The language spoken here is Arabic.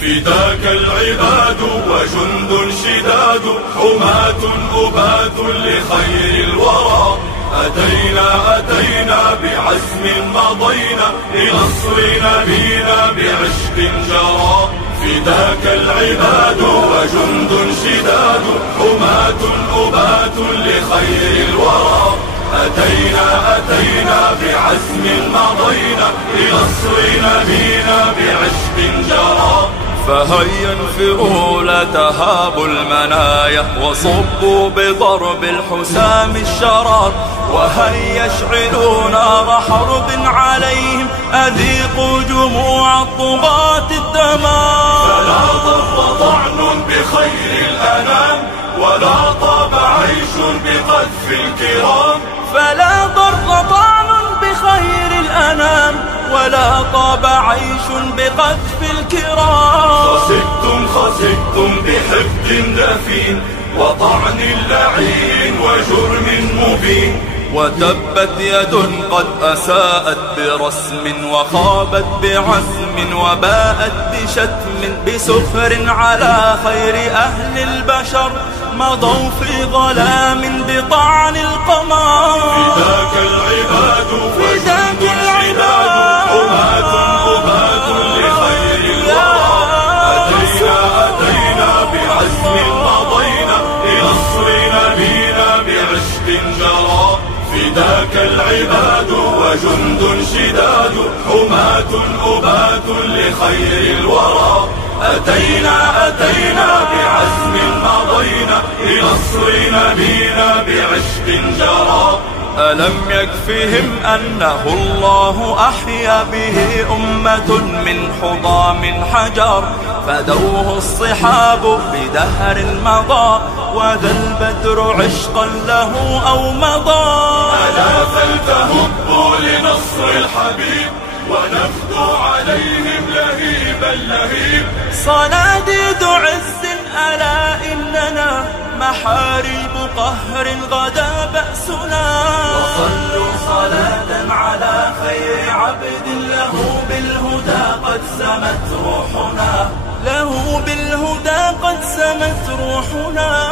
فداك العباد وجند شداد حماة أبات لخير الورى. أتينا بعزم مضينا لنصر نبينا بعشق جرى. فداك العباد وجند شداد حماة أبات لخير الورى. أتينا بعزم مضينا لنصر نبينا بعشق جرى. فهيا انفروا لا تهابوا المنايا وصبوا بضرب الحسام الشرار. وهيا اشعلوا نار حرب عليهم أذيقوا جموع الطغاة الدمار. فلا ضر طعن بخير الأنام ولا طاب عيش بقذف الكرام. فلا ضر طعن بخير الأنام ولا طاب عيش بقذف الكرام. خسبتم بحقد دفين وطعن لعين وجرم مبين. وتبت يد قد أساءت برسم وخابت بعزم وباءت بشتم بسفر على خير أهل البشر مضوا في ظلام بطعن القمر. فداك العباد وجند شداد حماة أبات لخير الورى. أتينا بعزم مضينا لنصر نبينا بعشق جرى. فداك العباد وجند شداد حماة أبات لخير الورى. أتينا بعزم مضينا لنصر نبينا بعشق جرى. ألم يكفهم أنه الله أحيا به أمة من حضام حجر فدوه الصحاب بدهر مضى وذا البدر عشقا له أو مضى. ألا فلتهبوا لنصر الحبيب ونفدوا عليهم لهيبا لهيب. صناديد عز ألا إننا محاريب قهر غدا بأسنا. وصلوا صلاة على خير عبد له بالهدى قد سمت روحنا. له بالهدى قد سمت روحنا.